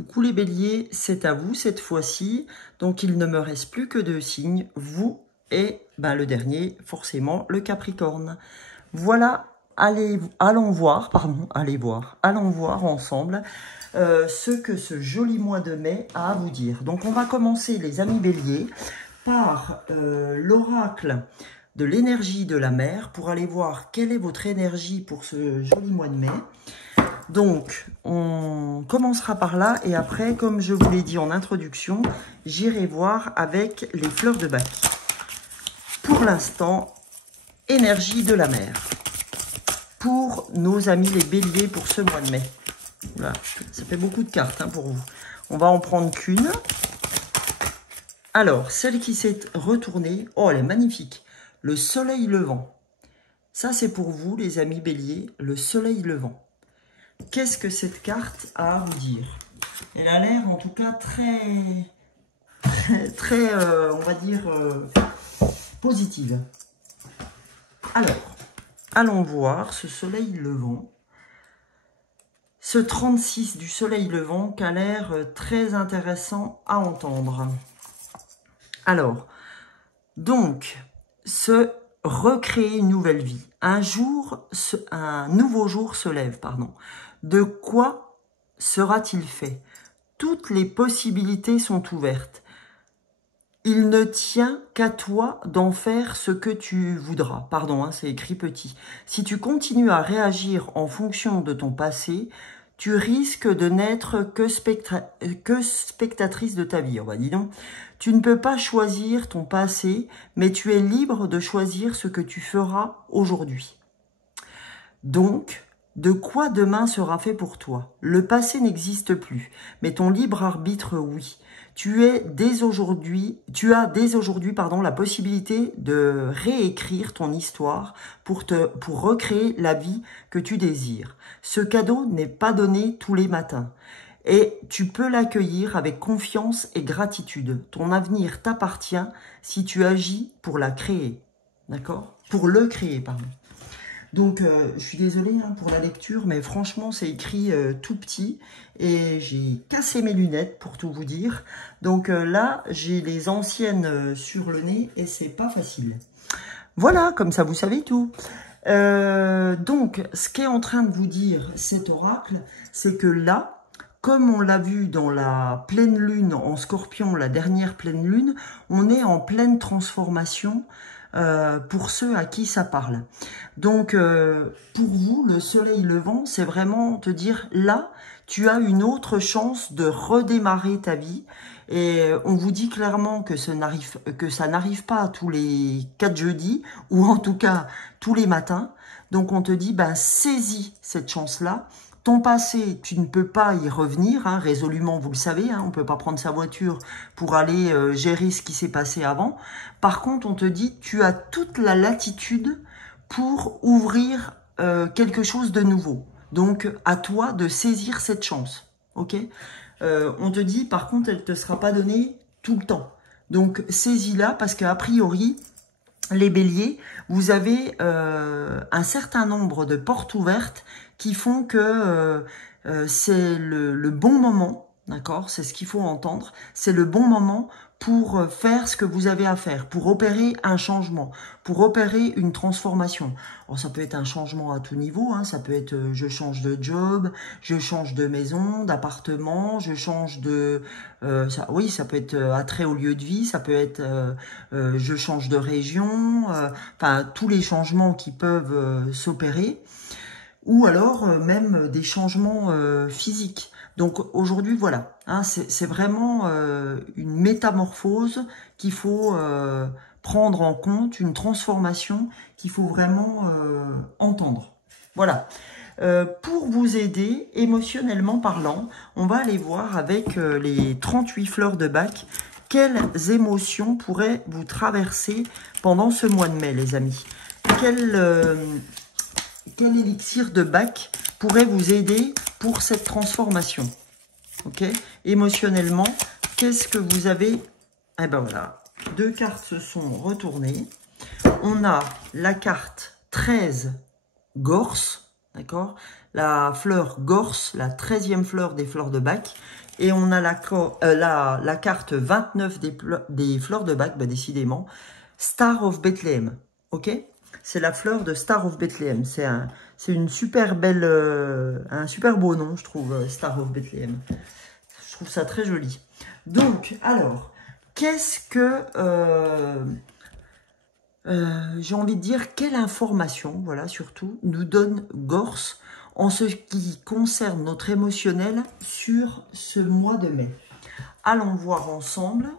Coucou les béliers, c'est à vous cette fois-ci. Donc il ne me reste plus que 2 signes, vous et le dernier, forcément, le Capricorne. Voilà, allons voir ensemble ce que ce joli mois de mai a à vous dire. Donc on va commencer les amis béliers par l'oracle de l'énergie de la mer pour aller voir quelle est votre énergie pour ce joli mois de mai. Donc, on commencera par là et après, comme je vous l'ai dit en introduction, j'irai voir avec les fleurs de bac. Pour l'instant, énergie de la mer. Pour nos amis les béliers pour ce mois de mai. Voilà, ça fait beaucoup de cartes pour vous. On va en prendre qu'une. Alors, celle qui s'est retournée, oh elle est magnifique. Le soleil levant. Ça c'est pour vous les amis béliers, le soleil levant. Qu'est-ce que cette carte a à vous dire? Elle a l'air en tout cas très on va dire, positive. Alors, allons voir ce soleil levant. Ce 36 du soleil levant qui a l'air très intéressant à entendre. Alors, donc, se recréer une nouvelle vie. Un nouveau jour se lève, pardon. De quoi sera-t-il fait? Toutes les possibilités sont ouvertes. Il ne tient qu'à toi d'en faire ce que tu voudras. Pardon, c'est écrit petit. Si tu continues à réagir en fonction de ton passé, tu risques de n'être que spectatrice de ta vie. Dis donc. Tu ne peux pas choisir ton passé, mais tu es libre de choisir ce que tu feras aujourd'hui. Donc, de quoi demain sera fait pour toi? Le passé n'existe plus, mais ton libre arbitre, oui. Tu as dès aujourd'hui, la possibilité de réécrire ton histoire pour recréer la vie que tu désires. Ce cadeau n'est pas donné tous les matins. Et tu peux l'accueillir avec confiance et gratitude. Ton avenir t'appartient si tu agis pour la créer. D'accord? Pour le créer, pardon. Donc, je suis désolée pour la lecture, mais franchement, c'est écrit tout petit. Et j'ai cassé mes lunettes, pour tout vous dire. Donc là, j'ai les anciennes sur le nez et c'est pas facile. Voilà, comme ça, vous savez tout. Donc, ce qu'est en train de vous dire cet oracle, c'est que là, comme on l'a vu dans la pleine lune en Scorpion, la dernière pleine lune, on est en pleine transformation pour ceux à qui ça parle. Donc, pour vous, le soleil levant, c'est vraiment te dire, là, tu as une autre chance de redémarrer ta vie. Et on vous dit clairement que ça n'arrive pas tous les 4 jeudis, ou en tout cas tous les matins. Donc, on te dit, saisis cette chance-là. Ton passé, tu ne peux pas y revenir, résolument, vous le savez, on ne peut pas prendre sa voiture pour aller gérer ce qui s'est passé avant. Par contre, on te dit, tu as toute la latitude pour ouvrir quelque chose de nouveau. Donc, à toi de saisir cette chance, ok? On te dit, par contre, elle ne te sera pas donnée tout le temps. Donc, saisis-la parce qu'a priori, les béliers, vous avez un certain nombre de portes ouvertes qui font que c'est le bon moment, d'accord? C'est ce qu'il faut entendre. C'est le bon moment pour faire ce que vous avez à faire, pour opérer un changement, pour opérer une transformation. Alors, ça peut être un changement à tout niveau, ça peut être je change de job, je change de maison, d'appartement, je change de... ça peut être attrait au lieu de vie, ça peut être je change de région, tous les changements qui peuvent s'opérer, ou alors même des changements physiques. Donc aujourd'hui, voilà, c'est vraiment une métamorphose qu'il faut prendre en compte, une transformation qu'il faut vraiment entendre. Voilà. Pour vous aider, émotionnellement parlant, on va aller voir avec les 38 fleurs de bac quelles émotions pourraient vous traverser pendant ce mois de mai, les amis. Quel élixir de bac pourrait vous aider pour cette transformation? Ok? Émotionnellement, qu'est-ce que vous avez? Eh ben voilà, 2 cartes se sont retournées. On a la carte 13 Gorse, d'accord? la fleur Gorse, la 13e fleur des fleurs de Bach. Et on a la carte 29 des fleurs de Bach, bah décidément, Star of Bethlehem, ok? C'est la fleur de Star of Bethlehem. C'est une super belle, un super beau nom, je trouve, Star of Bethlehem. Je trouve ça très joli. Donc, alors, qu'est-ce que... j'ai envie de dire, quelle information, voilà, surtout, nous donne Gorse en ce qui concerne notre émotionnel sur ce mois de mai. Allons voir ensemble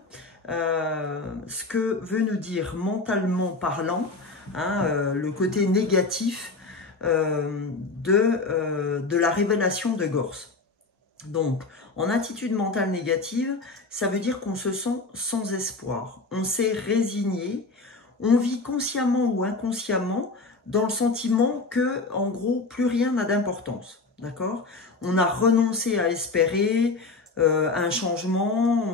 ce que veut nous dire mentalement parlant, hein, le côté négatif de la révélation de Gorse. Donc, en attitude mentale négative, ça veut dire qu'on se sent sans espoir, on s'est résigné, on vit consciemment ou inconsciemment dans le sentiment que, en gros, plus rien n'a d'importance, d'accord? On a renoncé à espérer un changement,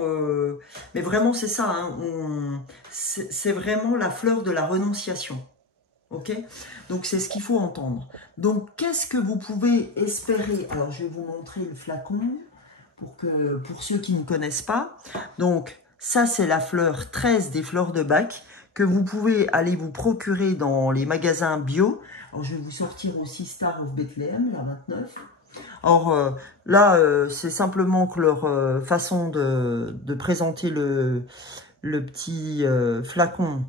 mais vraiment c'est ça, hein, c'est vraiment la fleur de la renonciation, ok? Donc c'est ce qu'il faut entendre. Donc qu'est-ce que vous pouvez espérer? Alors je vais vous montrer le flacon pour ceux qui ne connaissent pas. Donc ça c'est la fleur 13 des fleurs de Bach, que vous pouvez aller vous procurer dans les magasins bio. Alors, je vais vous sortir aussi Star of Bethlehem, la 29. Alors là, c'est simplement que leur façon de présenter le petit flacon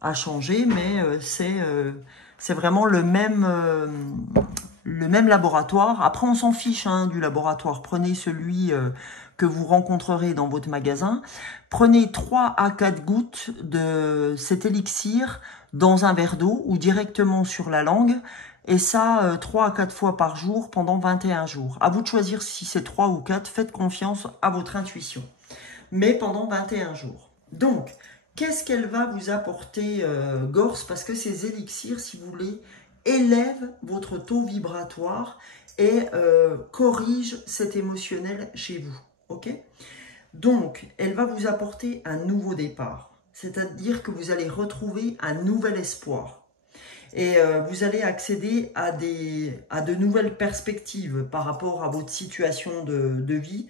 a changé, mais c'est vraiment le même laboratoire. Après, on s'en fiche hein, du laboratoire. Prenez celui que vous rencontrerez dans votre magasin. Prenez 3 à 4 gouttes de cet élixir dans un verre d'eau ou directement sur la langue. Et ça, 3 à 4 fois par jour pendant 21 jours. À vous de choisir si c'est 3 ou 4. Faites confiance à votre intuition. Mais pendant 21 jours. Donc, qu'est-ce qu'elle va vous apporter, Gorse? Parce que ces élixirs, si vous voulez, élèvent votre taux vibratoire et corrigent cet émotionnel chez vous. Ok? Donc, elle va vous apporter un nouveau départ. C'est-à-dire que vous allez retrouver un nouvel espoir. Et vous allez accéder à de nouvelles perspectives par rapport à votre situation de vie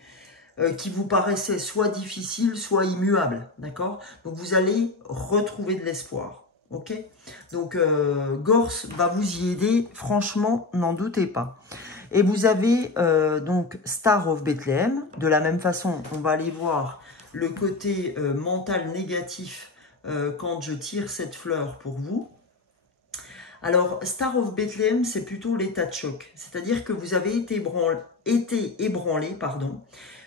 qui vous paraissait soit difficile, soit immuable. D'accord? Donc, vous allez retrouver de l'espoir. Ok? Donc, Gorse va vous y aider. Franchement, n'en doutez pas. Et vous avez donc Star of Bethlehem. De la même façon, on va aller voir le côté mental négatif quand je tire cette fleur pour vous. Alors, Star of Bethlehem, c'est plutôt l'état de choc. C'est-à-dire que vous avez été ébranlé,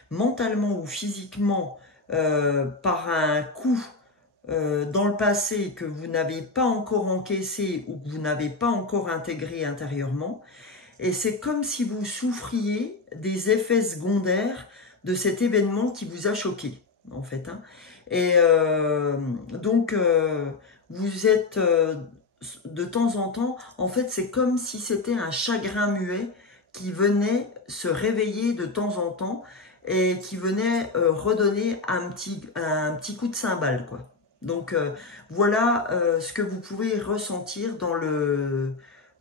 mentalement ou physiquement, par un coup dans le passé que vous n'avez pas encore encaissé ou que vous n'avez pas encore intégré intérieurement. Et c'est comme si vous souffriez des effets secondaires de cet événement qui vous a choqué, en fait. Hein. Et donc, vous êtes de temps en temps, en fait, c'est comme si c'était un chagrin muet qui venait se réveiller de temps en temps et qui venait redonner un petit coup de cymbale, quoi. Donc, voilà ce que vous pouvez ressentir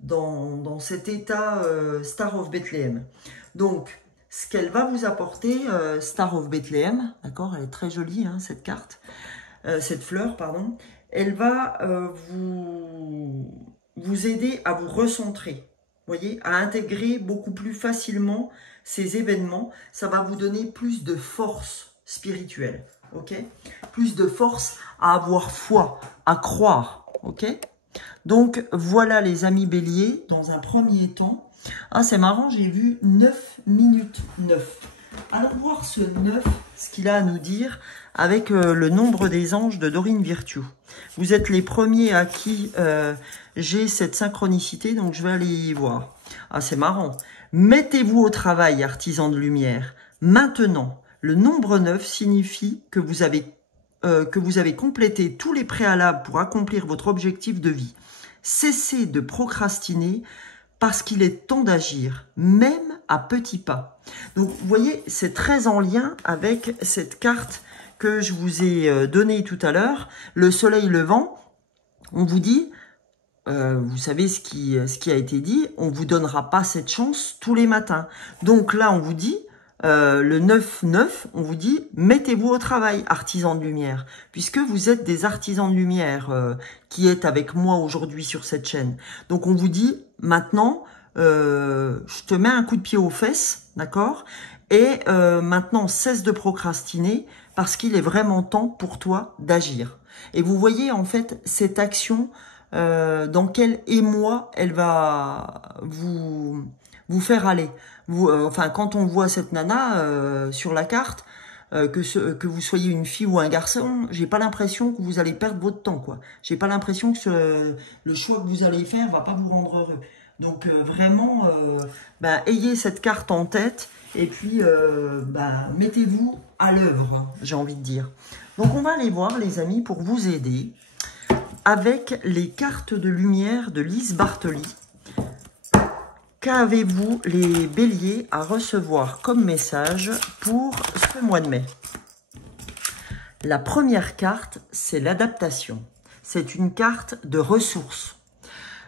dans cet état Star of Bethlehem. Donc, ce qu'elle va vous apporter, Star of Bethlehem, d'accord, elle est très jolie, hein, cette carte, cette fleur, pardon, elle va vous aider à vous recentrer, voyez, à intégrer beaucoup plus facilement ces événements. Ça va vous donner plus de force spirituelle, ok? Plus de force à avoir foi, à croire, ok? Donc, voilà les amis béliers, dans un premier temps. Ah, c'est marrant, j'ai vu 9 minutes 9. Allons voir ce 9, ce qu'il a à nous dire avec le nombre des anges de Dorine Virtue. Vous êtes les premiers à qui j'ai cette synchronicité, donc je vais aller y voir. Ah, c'est marrant. Mettez-vous au travail, artisans de lumière. Maintenant, le nombre 9 signifie que vous avez complété tous les préalables pour accomplir votre objectif de vie. Cessez de procrastiner parce qu'il est temps d'agir, même à petits pas. Donc, vous voyez, c'est très en lien avec cette carte que je vous ai donnée tout à l'heure, le soleil levant. On vous dit, vous savez ce qui a été dit, on vous donnera pas cette chance tous les matins. Donc là, on vous dit, le 9-9, on vous dit, mettez-vous au travail, artisans de lumière, puisque vous êtes des artisans de lumière qui êtes avec moi aujourd'hui sur cette chaîne. Donc on vous dit, maintenant, je te mets un coup de pied aux fesses, d'accord? Et maintenant, cesse de procrastiner, parce qu'il est vraiment temps pour toi d'agir. Et vous voyez, en fait, cette action, dans quel émoi elle va vous faire aller. Enfin, quand on voit cette nana sur la carte, que vous soyez une fille ou un garçon, j'ai pas l'impression que vous allez perdre votre temps, quoi. J'ai pas l'impression que le choix que vous allez faire va pas vous rendre heureux. Donc vraiment, ayez cette carte en tête et puis mettez-vous à l'œuvre, j'ai envie de dire. Donc on va aller voir, les amis, pour vous aider avec les cartes de lumière de Lise Bartoli. Qu'avez-vous, les béliers, à recevoir comme message pour ce mois de mai? La première carte, c'est l'adaptation. C'est une carte de ressources.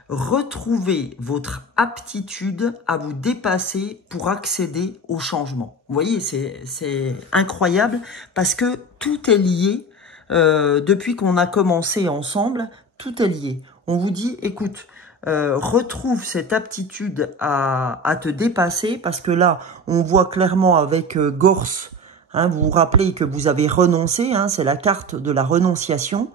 Retrouvez votre aptitude à vous dépasser pour accéder au changement. Vous voyez, c'est incroyable parce que tout est lié. Depuis qu'on a commencé ensemble, tout est lié. On vous dit, écoute, retrouve cette aptitude à te dépasser parce que là, on voit clairement avec Gorse, hein, vous vous rappelez que vous avez renoncé, hein, c'est la carte de la renonciation.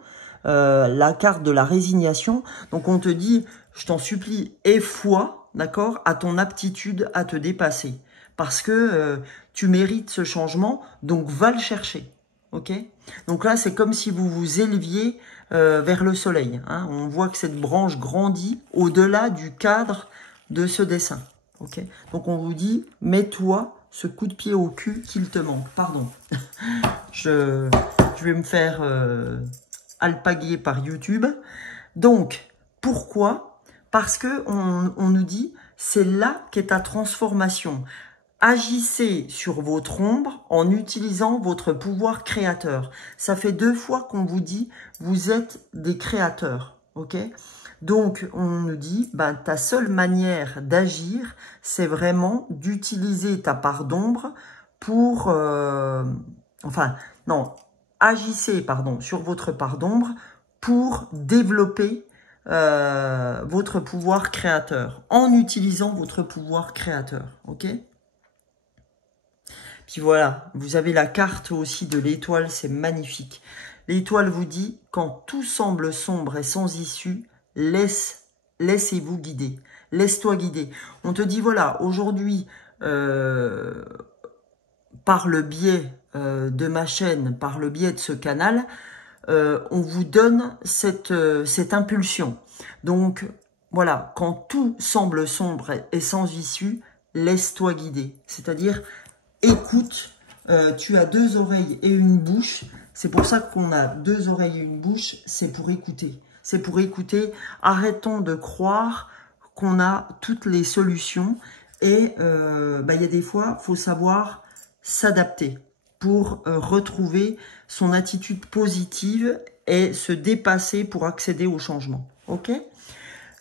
La carte de la résignation. Donc on te dit, je t'en supplie, aie foi, d'accord, à ton aptitude à te dépasser. Parce que tu mérites ce changement, donc va le chercher. Ok? Donc là, c'est comme si vous vous éleviez vers le soleil. Hein. On voit que cette branche grandit au-delà du cadre de ce dessin. Ok? Donc on vous dit, mets-toi ce coup de pied au cul qu'il te manque. Pardon. je vais me faire... alpagué par YouTube. Donc, pourquoi? Parce que on nous dit, c'est là qu'est ta transformation. Agissez sur votre ombre en utilisant votre pouvoir créateur. Ça fait 2 fois qu'on vous dit, vous êtes des créateurs. Ok? Donc, on nous dit, ta seule manière d'agir, c'est vraiment d'utiliser ta part d'ombre pour... agissez, sur votre part d'ombre pour développer votre pouvoir créateur, en utilisant votre pouvoir créateur, ok? Puis voilà, vous avez la carte aussi de l'étoile, c'est magnifique. L'étoile vous dit, quand tout semble sombre et sans issue, laissez-vous guider, laisse-toi guider. On te dit, voilà, aujourd'hui, par le biais de ma chaîne, par le biais de ce canal, on vous donne cette impulsion. Donc, voilà, quand tout semble sombre et sans issue, laisse-toi guider. C'est-à-dire, écoute, tu as 2 oreilles et une bouche. C'est pour ça qu'on a 2 oreilles et une bouche, c'est pour écouter. C'est pour écouter. Arrêtons de croire qu'on a toutes les solutions. Et il y a des fois, il faut savoir s'adapter pour retrouver son attitude positive et se dépasser pour accéder au changement. Ok?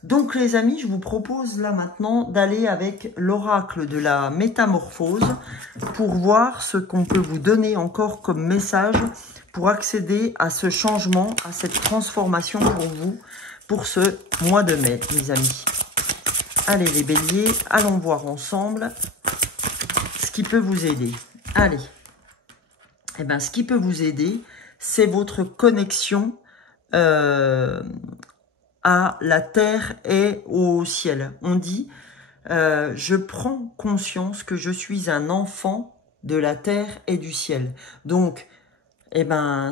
Donc les amis, je vous propose là maintenant d'aller avec l'oracle de la métamorphose pour voir ce qu'on peut vous donner encore comme message pour accéder à ce changement, à cette transformation pour vous, pour ce mois de mai, les amis. Allez les béliers, allons voir ensemble ce qui peut vous aider. Allez. Eh bien, ce qui peut vous aider, c'est votre connexion à la terre et au ciel. On dit, je prends conscience que je suis un enfant de la terre et du ciel. Donc,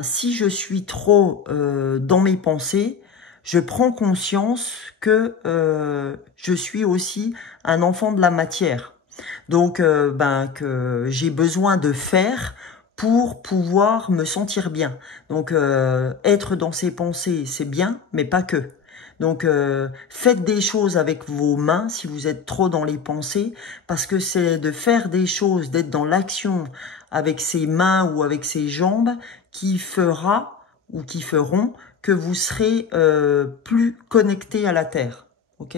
si je suis trop dans mes pensées, je prends conscience que je suis aussi un enfant de la matière. Donc, que j'ai besoin de faire pour pouvoir me sentir bien. Donc, être dans ses pensées, c'est bien, mais pas que. Donc, faites des choses avec vos mains si vous êtes trop dans les pensées, parce que c'est de faire des choses, d'être dans l'action avec ses mains ou avec ses jambes qui fera ou qui feront que vous serez plus connecté à la Terre. Ok?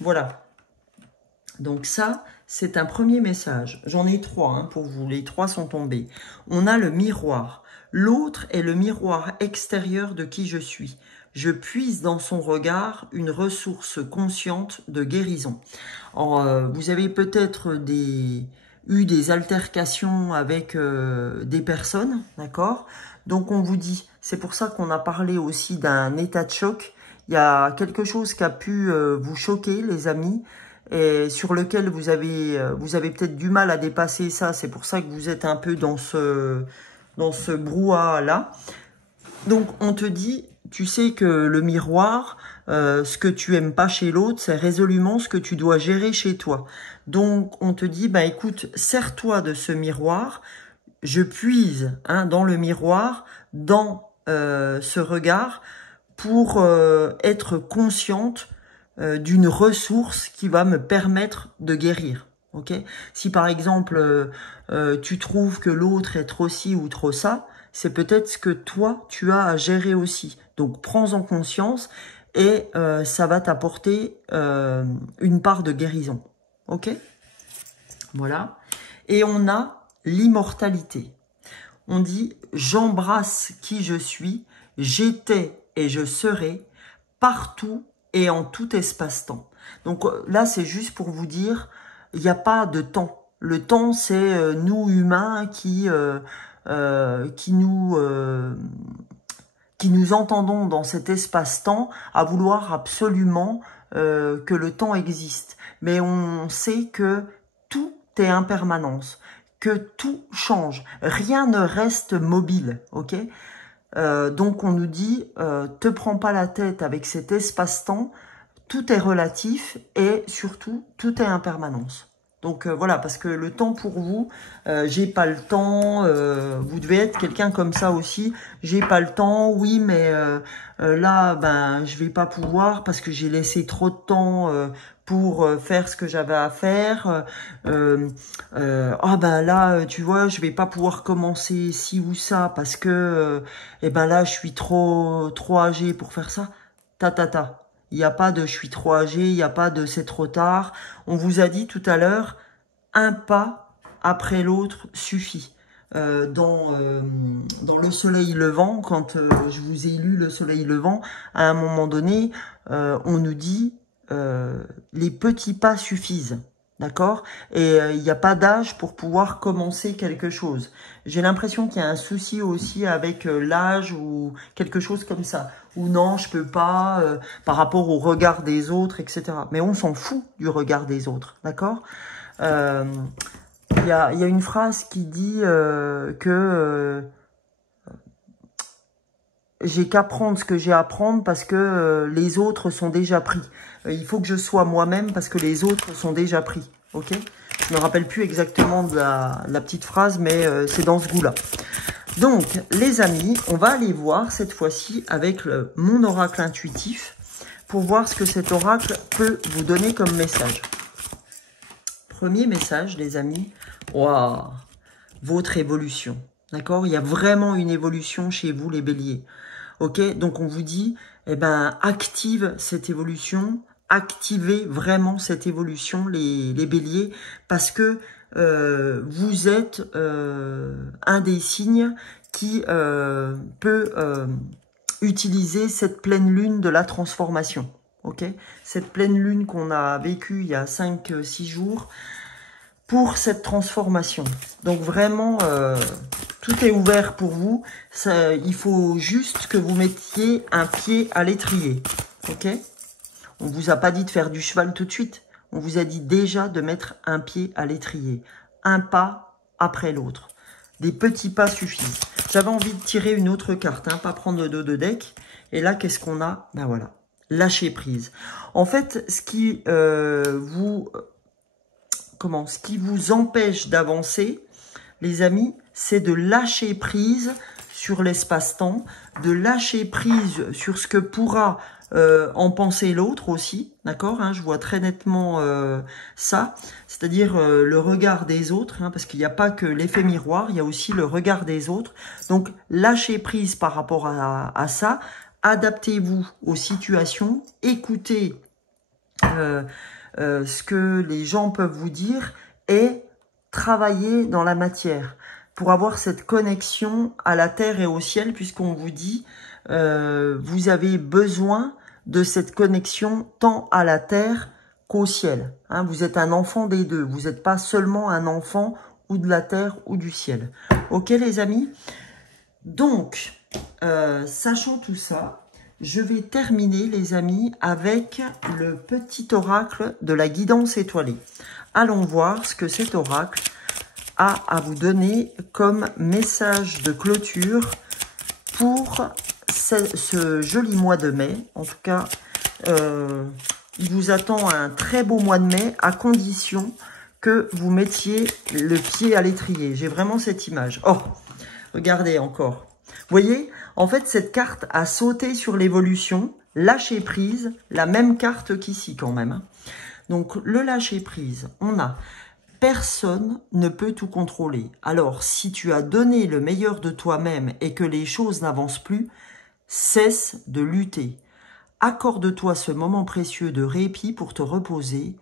Voilà. Donc ça, c'est un premier message. J'en ai 3 hein, pour vous. Les 3 sont tombés. On a le miroir. L'autre est le miroir extérieur de qui je suis. Je puise dans son regard une ressource consciente de guérison. Alors, vous avez peut-être eu des altercations avec des personnes, d'accord? Donc on vous dit, c'est pour ça qu'on a parlé aussi d'un état de choc. Il y a quelque chose qui a pu vous choquer, les amis, et sur lequel vous avez peut-être du mal à dépasser ça. C'est pour ça que vous êtes un peu dans ce brouhaha-là. Donc, on te dit, tu sais que le miroir, ce que tu aimes pas chez l'autre, c'est résolument ce que tu dois gérer chez toi. Donc, on te dit, bah écoute, sers-toi de ce miroir. Je puise dans le miroir, dans ce regard, pour être consciente d'une ressource qui va me permettre de guérir. Okay. Si par exemple, tu trouves que l'autre est trop ci ou trop ça, c'est peut-être ce que toi, tu as à gérer aussi. Donc, prends-en conscience et ça va t'apporter une part de guérison. Ok? Voilà. Et on a l'immortalité. On dit « J'embrasse qui je suis, j'étais et je serai partout et en tout espace-temps. » Donc là, c'est juste pour vous dire, il n'y a pas de temps. Le temps, c'est nous humains qui nous entendons dans cet espace-temps à vouloir absolument que le temps existe. Mais on sait que tout est impermanence, que tout change, rien ne reste mobile, ok? Donc on nous dit, te prends pas la tête avec cet espace-temps, tout est relatif et surtout, tout est impermanence. Donc voilà, parce que le temps pour vous, j'ai pas le temps, vous devez être quelqu'un comme ça aussi, j'ai pas le temps, oui, mais là, ben, je vais pas pouvoir parce que j'ai laissé trop de temps pour faire ce que j'avais à faire. Ah ben là, tu vois, je vais pas pouvoir commencer ci ou ça parce que, eh ben là, je suis trop âgé pour faire ça. Ta. Il n'y a pas de je suis trop âgé, il n'y a pas de c'est trop tard. On vous a dit tout à l'heure, un pas après l'autre suffit. Dans le soleil levant, quand je vous ai lu le soleil levant, à un moment donné, on nous dit les petits pas suffisent. D'accord? Et il n'y a pas d'âge pour pouvoir commencer quelque chose. J'ai l'impression qu'il y a un souci aussi avec l'âge ou quelque chose comme ça. Ou non, je peux pas, par rapport au regard des autres, etc. Mais on s'en fout du regard des autres. D'accord? Il y a une phrase qui dit que j'ai qu'à prendre ce que j'ai à prendre parce que les autres sont déjà pris. Il faut que je sois moi-même parce que les autres sont déjà pris. Ok? Je me rappelle plus exactement de la petite phrase, mais c'est dans ce goût-là. Donc, les amis, on va aller voir cette fois-ci avec mon oracle intuitif pour voir ce que cet oracle peut vous donner comme message. Premier message, les amis. Waouh! Votre évolution. D'accord? Il y a vraiment une évolution chez vous, les béliers. Ok, donc on vous dit, eh ben, active cette évolution, activez vraiment cette évolution, les béliers, parce que vous êtes un des signes qui peut utiliser cette pleine lune de la transformation. Ok, cette pleine lune qu'on a vécue il y a 5-6 jours pour cette transformation. Donc vraiment, tout est ouvert pour vous. Ça, il faut juste que vous mettiez un pied à l'étrier. Ok? On vous a pas dit de faire du cheval tout de suite. On vous a dit déjà de mettre un pied à l'étrier. Un pas après l'autre. Des petits pas suffisent. J'avais envie de tirer une autre carte, pas prendre de deck. Et là, qu'est-ce qu'on a? Ben voilà. Lâcher prise. En fait, ce qui vous empêche d'avancer, les amis, c'est de lâcher prise sur l'espace-temps, de lâcher prise sur ce que pourra en penser l'autre aussi, d'accord, hein, je vois très nettement ça, c'est-à-dire le regard des autres, hein, parce qu'il n'y a pas que l'effet miroir, il y a aussi le regard des autres. Donc, lâchez prise par rapport à ça, adaptez-vous aux situations, écoutez ce que les gens peuvent vous dire et travaillez dans la matière pour avoir cette connexion à la terre et au ciel, puisqu'on vous dit vous avez besoin de cette connexion tant à la terre qu'au ciel. Hein, vous êtes un enfant des deux. Vous n'êtes pas seulement un enfant ou de la terre ou du ciel. Ok les amis? Donc, sachant tout ça, je vais terminer les amis avec le petit oracle de la guidance étoilée. Allons voir ce que cet oracle a à vous donner comme message de clôture pour ce joli mois de mai. En tout cas, il vous attend un très beau mois de mai à condition que vous mettiez le pied à l'étrier. J'ai vraiment cette image. Oh, regardez encore. Vous voyez, en fait, cette carte a sauté sur l'évolution, lâcher prise, la même carte qu'ici quand même. Donc, le lâcher prise, on a personne ne peut tout contrôler. Alors, si tu as donné le meilleur de toi-même et que les choses n'avancent plus, cesse de lutter. Accorde-toi ce moment précieux de répit pour te reposer,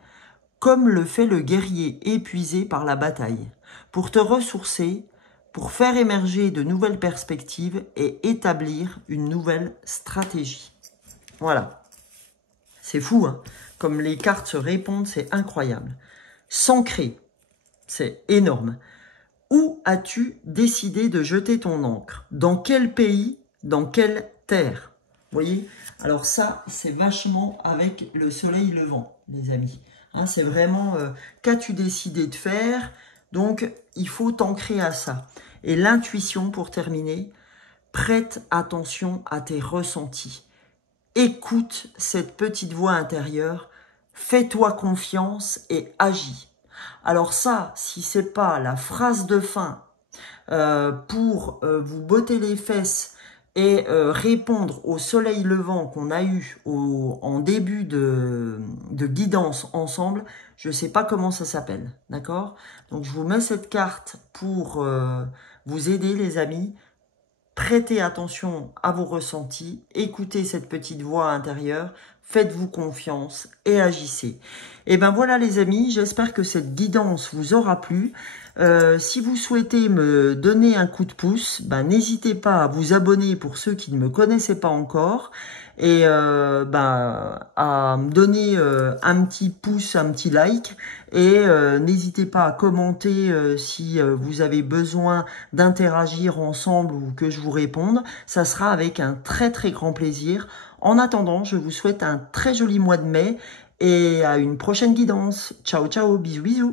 comme le fait le guerrier épuisé par la bataille, pour te ressourcer, pour faire émerger de nouvelles perspectives et établir une nouvelle stratégie. Voilà. C'est fou, hein? Comme les cartes se répondent, c'est incroyable. S'ancrer, c'est énorme. Où as-tu décidé de jeter ton encre? Dans quel pays? Dans quelle terre? Vous voyez? Alors ça, c'est vachement avec le soleil levant, les amis. Hein, c'est vraiment qu'as-tu décidé de faire? Donc, il faut t'ancrer à ça. Et l'intuition, pour terminer, prête attention à tes ressentis. Écoute cette petite voix intérieure, fais-toi confiance et agis. Alors ça, si c'est pas la phrase de fin pour vous botter les fesses et répondre au soleil levant qu'on a eu en début de guidance ensemble, je ne sais pas comment ça s'appelle, d'accord? Donc je vous mets cette carte pour vous aider les amis. Prêtez attention à vos ressentis, écoutez cette petite voix intérieure, faites-vous confiance et agissez. Et ben voilà les amis, j'espère que cette guidance vous aura plu. Si vous souhaitez me donner un coup de pouce, ben, n'hésitez pas à vous abonner pour ceux qui ne me connaissaient pas encore et à me donner un petit pouce, un petit like et n'hésitez pas à commenter si vous avez besoin d'interagir ensemble ou que je vous réponde. Ça sera avec un très très grand plaisir. En attendant, je vous souhaite un très joli mois de mai et à une prochaine guidance. Ciao ciao, bisous bisous.